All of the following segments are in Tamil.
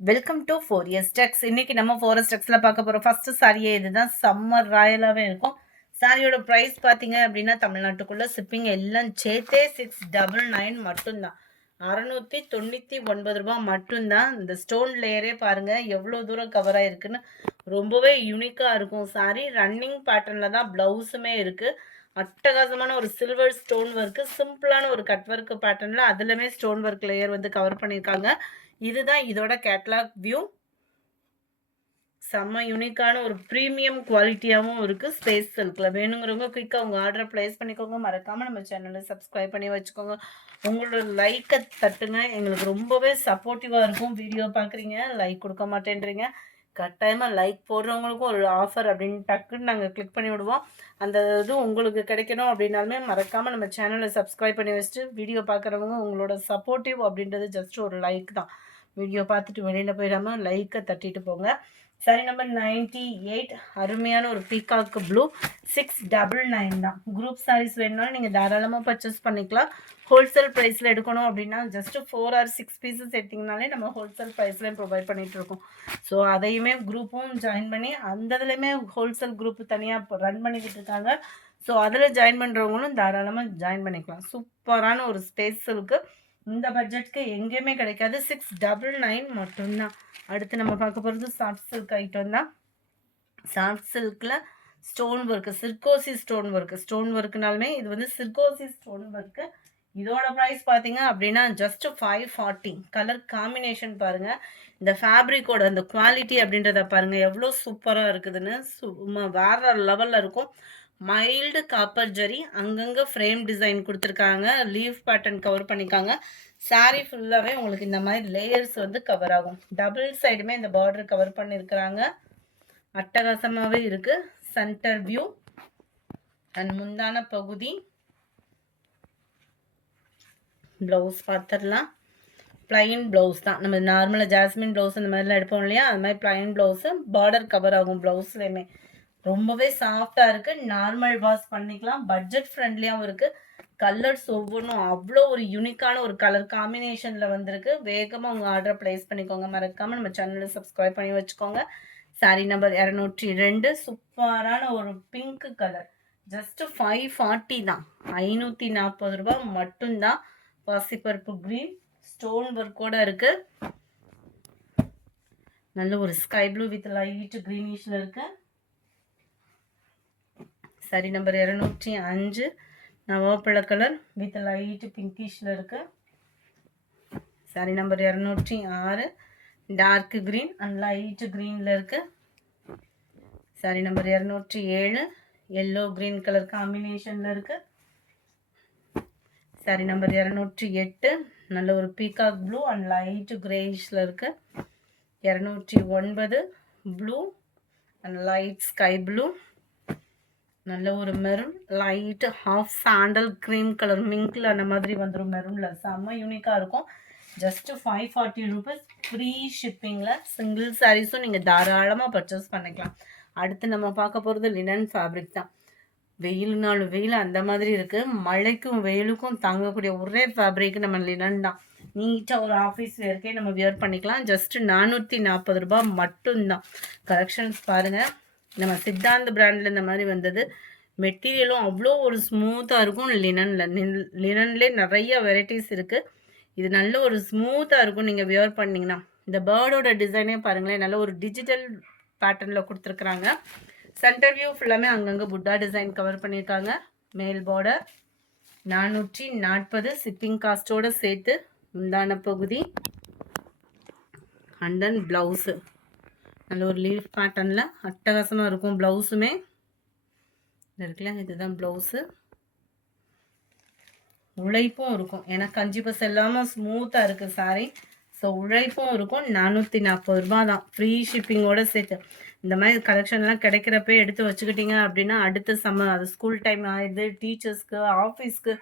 Welcome to 4S Tex. இன்னைக்கு நம்ம 4S Texல பார்க்க போறோம். ஃபர்ஸ்ட் சாரியே இதுதான், சம்மர் ராயலாவே இருக்கும். சாரியோட பிரைஸ் பார்த்தீங்க அப்படின்னா தமிழ்நாட்டுக்குள்ள ஷிப்பிங் எல்லாம் சேர்த்தே 699 மட்டும்தான். 699 ரூபாய் மட்டும்தான். இந்த ஸ்டோன் லேயரே பாருங்க எவ்வளோ தூரம் கவர் ஆயிருக்குன்னு. ரொம்பவே யூனிக்கா இருக்கும் சாரி. ரன்னிங் பேட்டர்ன்ல தான் பிளவுஸுமே இருக்கு. அட்டகாசமான ஒரு சில்வர் ஸ்டோன் ஒர்க்கு, சிம்பிளான ஒரு கட் ஒர்க் பேட்டர்ன்ல அதுலமே ஸ்டோன் ஒர்க் லேயர் வந்து கவர் பண்ணியிருக்காங்க. இதுதான் இதோட கேட்லாக் வியூ. செம்ம யூனிக்கான ஒரு ப்ரீமியம் குவாலிட்டியாகவும் இருக்குது. ஸ்பேஸ் சில்கில் வேணுங்கிறவங்க குயிக்காக உங்கள் ஆர்டரை ப்ளேஸ் பண்ணிக்கோங்க. மறக்காமல் நம்ம சேனலை சப்ஸ்கிரைப் பண்ணி வச்சுக்கோங்க. உங்களோட லைக்கை தட்டுங்க, எங்களுக்கு ரொம்பவே சப்போர்ட்டிவாக இருக்கும். வீடியோ பார்க்குறீங்க, லைக் கொடுக்க மாட்டேன்றீங்க. கட்டாயமாக லைக் போடுறவங்களுக்கும் ஒரு ஆஃபர் அப்படின்னு டக்குன்னு நாங்கள் கிளிக் பண்ணி விடுவோம். அந்த இது உங்களுக்கு கிடைக்கணும் அப்படின்னாலுமே மறக்காமல் நம்ம சேனலை சப்ஸ்கிரைப் பண்ணி வச்சுட்டு வீடியோ பார்க்குறவங்க உங்களோட சப்போர்ட்டிவ் அப்படின்றது ஜஸ்ட் ஒரு லைக் தான். வீடியோ பார்த்துட்டு வெளியில் போயிடாமல் லைக்கை தட்டிட்டு போங்க. சாரி நம்பர் 98, அருமையான ஒரு பீகாக்கு ப்ளூ. 699 தான். குரூப் சாரீஸ் வேணுனாலும் நீங்கள் தாராளமாக பர்ச்சேஸ் பண்ணிக்கலாம். ஹோல்சேல் ப்ரைஸில் எடுக்கணும் அப்படின்னா ஜஸ்ட் 4 or 6 பீசஸ் எடுத்திங்கனாலே நம்ம ஹோல்சேல் ப்ரைஸ்லேயும் ப்ரொவைட் பண்ணிகிட்ருக்கோம். ஸோ அதையுமே குரூப்பும் ஜாயின் பண்ணி அந்த இதுலேயுமே ஹோல்சேல் குரூப் தனியாக ரன் பண்ணிக்கிட்டு இருக்காங்க. ஸோ அதில் ஜாயின் பண்ணுறவங்களும் தாராளமாக ஜாயின் பண்ணிக்கலாம். சூப்பரான ஒரு ஸ்பேஸ் இருக்குது. இந்த பட்ஜெட்டுக்கு எங்கேயுமே கிடைக்காது. 699 மட்டும்தான். அடுத்து நம்ம பார்க்க போகிறது சாஃப்ட் சில்க் ஐட்டம் தான். சாஃப்ட் சில்கில் ஸ்டோன் ஒர்க்கு, சிர்கோசி ஸ்டோன் ஒர்க்கு. ஸ்டோன் ஒர்க்குனாலுமே இது வந்து சிர்கோசி ஸ்டோன் ஒர்க்கு. இதோட ப்ரைஸ் பார்த்தீங்க அப்படின்னா ஜஸ்ட் 540. கலர் காம்பினேஷன் பாருங்கள், இந்த ஃபேப்ரிக்கோட அந்த குவாலிட்டி அப்படின்றத பாருங்கள் எவ்வளோ சூப்பராக இருக்குதுன்னு. வேற லெவலில் இருக்கும். மைல்டு காப்பர் ஜரி, அங்கங்கே ஃப்ரேம் டிசைன் கொடுத்துருக்காங்க. லீஃப் பேட்டர்ன் கவர் பண்ணியிருக்காங்க. சாரீ ஃபுல்லாகவே உங்களுக்கு இந்த மாதிரி லேயர்ஸ் வந்து கவர் ஆகும். டபுள் சைடுமே இந்த பார்டர் கவர் பண்ணியிருக்கிறாங்க. அட்டகாசமாகவே இருக்குது. சென்டர் வியூ அண்ட் முந்தான பகுதி. ப்ளவுஸ் பார்த்துடலாம். பிளைன் ப்ளவுஸ் தான். நம்ம நார்மலாக ஜாஸ்மின் ப்ளவுஸ் இந்த மாதிரிலாம் எடுப்போம் இல்லையா, அது மாதிரி பிளைன் ப்ளவுஸு. பார்டர் கவர் ஆகும் ப்ளவுஸ்லேயுமே. ரொம்பவே சாஃப்டாக இருக்குது. நார்மல் வாஷ் பண்ணிக்கலாம். பட்ஜெட் ஃப்ரெண்ட்லியாகவும் இருக்குது. கலர்ஸ் ஒவ்வொன்றும் அவ்வளோ ஒரு யூனிக்கான ஒரு கலர் காம்பினேஷனில் வந்திருக்கு. வேகமாக உங்கள் ஆர்டரை ப்ளேஸ் பண்ணிக்கோங்க. மறக்காமல் நம்ம சேனலை சப்ஸ்கிரைப் பண்ணி வச்சுக்கோங்க. சாரி நம்பர் 202, சூப்பரான ஒரு பிங்க் கலர். ஜஸ்ட் 540 தான். 540 ரூபாய் மட்டும்தான். பாசிப்பருப்பு க்ரீன் ஸ்டோன் ஒர்க்கோட இருக்கு. நல்ல ஒரு ஸ்கை ப்ளூ வித் லைட் க்ரீனிஷ்ல இருக்கு. சாரி நம்பர் 205, நவாப்பழ கலர் வித் லைட் பிங்கிஷ்ல இருக்கு. Sari number 206, dark green and light கிரீன்ல இருக்கு. Sari number 207, yellow green colour காம்பினேஷன்ல இருக்கு. சாரி நம்பர் 208, நல்ல ஒரு பீகாக் ப்ளூ அண்ட் லைட் கிரேயிஷ்ல இருக்கு. 209, blue and light sky blue. நல்ல ஒரு maroon, light half sandal cream colour, mingle அந்த மாதிரி வந்துடும் மெரூனில். செம்ம யூனிக்காக இருக்கும். Just 540 rupees. ஃப்ரீ ஷிப்பிங்கில் சிங்கிள் சாரீஸும் நீங்கள் தாராளமாக பர்ச்சேஸ் பண்ணிக்கலாம். அடுத்து நம்ம பார்க்க போகிறது லினன் ஃபேப்ரிக் தான். வெயில்னாலும் வெயில் அந்த மாதிரி இருக்குது. மழைக்கும் வெயிலுக்கும் தாங்கக்கூடிய ஒரே ஃபேப்ரிக் நம்ம லினன் தான். நீட்டாக ஒரு ஆஃபீஸ் வேர்க்கே நம்ம வியர் பண்ணிக்கலாம். ஜஸ்ட் 440 ரூபாய் மட்டும்தான். கலெக்ஷன்ஸ் பாருங்கள். நம்ம சித்தாந்த் பிராண்டில் இந்த மாதிரி வந்தது. மெட்டீரியலும் அவ்வளோ ஒரு ஸ்மூத்தாக இருக்கும். லினன்லேயே நிறைய வெரைட்டிஸ் இருக்குது. இது நல்ல ஒரு ஸ்மூத்தாக இருக்கும் நீங்கள் வியர் பண்ணிங்கன்னா. இந்த பேர்டோட டிசைனே பாருங்களேன், நல்ல ஒரு டிஜிட்டல் பேட்டர்னில் கொடுத்துருக்குறாங்க. சென்டர் வியூ ஃபுல்லாமே அங்கங்கே புட்டா டிசைன் கவர் பண்ணியிருக்காங்க. மேல் பார்டர் 440 ஷிப்பிங் காஸ்ட்டோடு சேர்த்து. முந்தான பகுதி அண்ட் தென் ப்ளவுஸு நல்ல ஒரு லீஃப் பேட்டர்னில் அட்டகாசமாக இருக்கும். ப்ளவுஸுமே இருக்குல்ல, இதுதான் ப்ளவுஸு. உழைப்பும் இருக்கும், ஏன்னா கஞ்சி பஸ் இல்லாமல் ஸ்மூத்தாக இருக்குது சாரி. ஸோ உழைப்பும் இருக்கும். 440 ரூபாய் தான், ஃப்ரீ ஷிப்பிங்கோடு சேர்த்து. இந்த மாதிரி கலெக்ஷன்லாம் கிடைக்கிறப்ப எடுத்து வச்சுக்கிட்டிங்க அப்படின்னா அடுத்த அது ஸ்கூல் டைம் ஆகிடுது, டீச்சர்ஸ்க்கு, ஆஃபீஸ்க்கு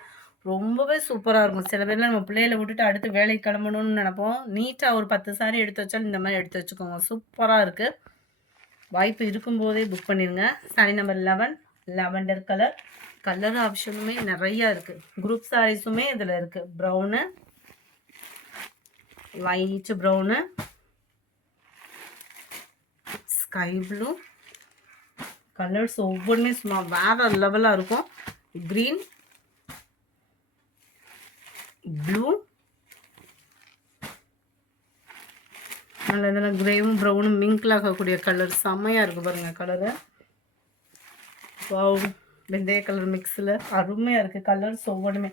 ரொம்பவே சூப்பராக இருக்கும். சில பேர்லாம் நம்ம பிள்ளைகளை விட்டுட்டு அடுத்து வேலைக்கு கிளம்பணும்னு நினைப்போம். நீட்டாக ஒரு 10 சாரி எடுத்து வச்சாலும் இந்த மாதிரி எடுத்து வச்சுக்கோங்க. சூப்பராக இருக்குது. வாய்ப்பு இருக்கும்போதே புக் பண்ணிடுங்க. Sari number 11, lavender colour. Colour ஆப்ஷனுமே நிறையா இருக்குது. குரூப் சாரீஸுமே இதில் இருக்குது. Brown, light brown, sky blue. Colours ஒவ்வொன்றுமே சும்மா வேறு லெவலாக இருக்கும். க்ரீன், ப்ளூ, அதில் இதில் க்ரேவும் ப்ரௌனும் மிங்கில் ஆகக்கூடிய கலர் செம்மையாக இருக்குது பாருங்கள் கலரு. வாவ், வெந்தய கலர் மிக்ஸில் அருமையாக இருக்குது. கலர்ஸ் ஒவ்வொன்றுமே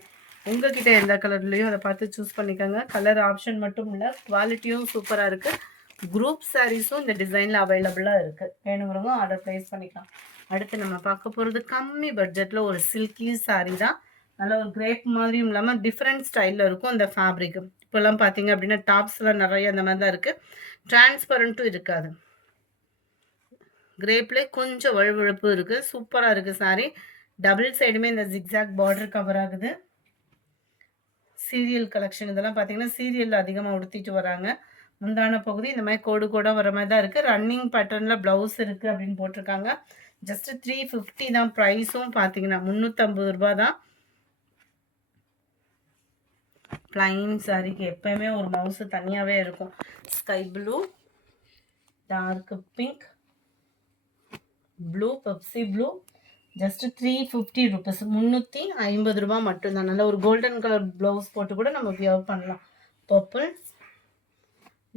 உங்கள்கிட்ட எந்த கலர்லேயும் அதை பார்த்து சூஸ் பண்ணிக்கோங்க. கலர் ஆப்ஷன் மட்டும் இல்லை, குவாலிட்டியும் சூப்பராக இருக்குது. குரூப் சாரீஸும் இந்த டிசைனில் அவைலபிளாக இருக்குது. வேணுங்கிறவங்க ஆர்டர் ப்ளேஸ் பண்ணிக்கலாம். அடுத்து நம்ம பார்க்க போகிறது கம்மி பட்ஜெட்டில் ஒரு சில்கி சாரீ தான். நல்ல ஒரு கிரேப் மாதிரியும் இல்லாமல் டிஃப்ரெண்ட் ஸ்டைலில் இருக்கும் அந்த ஃபேப்ரிக்கு. இப்போல்லாம் பார்த்தீங்க அப்படின்னா டாப்ஸ்லாம் நிறைய அந்த மாதிரி தான் இருக்குது. டிரான்ஸ்பரண்ட்டும் இருக்காது. கிரேப்லேயே கொஞ்சம் வழுவழுப்பு இருக்குது. சூப்பராக இருக்குது சாரீ. டபுள் சைடுமே இந்த ஜிக்ஸாக் பார்டர் கவர் ஆகுது. சீரியல் கலெக்ஷன் இதெல்லாம் பார்த்தீங்கன்னா சீரியல் அதிகமாக உடுத்திட்டு வராங்க. முந்தான பகுதி இந்த மாதிரி கோடு கோடாக வர மாதிரி தான் இருக்குது. ரன்னிங் பேட்டர்னில் ப்ளவுஸ் இருக்குது அப்படின்னு போட்டிருக்காங்க. ஜஸ்ட்டு 350 தான். ப்ரைஸும் பார்த்தீங்கன்னா 350 ரூபா தான். பிளைன் சாரிக்கு எப்பயுமே ஒரு மவுஸு தனியாகவே இருக்கும். Sky blue, dark pink, blue, Pepsi blue. Just 350 rupees, 350 ரூபா மட்டும்தான். நல்ல ஒரு கோல்டன் கலர் ப்ளவுஸ் போட்டு கூட நம்ம வியர் பண்ணலாம். பர்பிள்,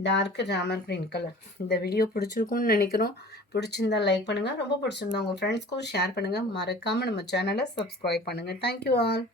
டார்க் ராமர் கிரீன் கலர். இந்த வீடியோ பிடிச்சிருக்கும்னு நினைக்கிறோம். பிடிச்சிருந்தா லைக் பண்ணுங்கள். ரொம்ப பிடிச்சிருந்தா உங்கள் ஃப்ரெண்ட்ஸ்க்கும் ஷேர் பண்ணுங்கள். மறக்காமல் நம்ம சேனலை சப்ஸ்கிரைப் பண்ணுங்கள். Thank you all.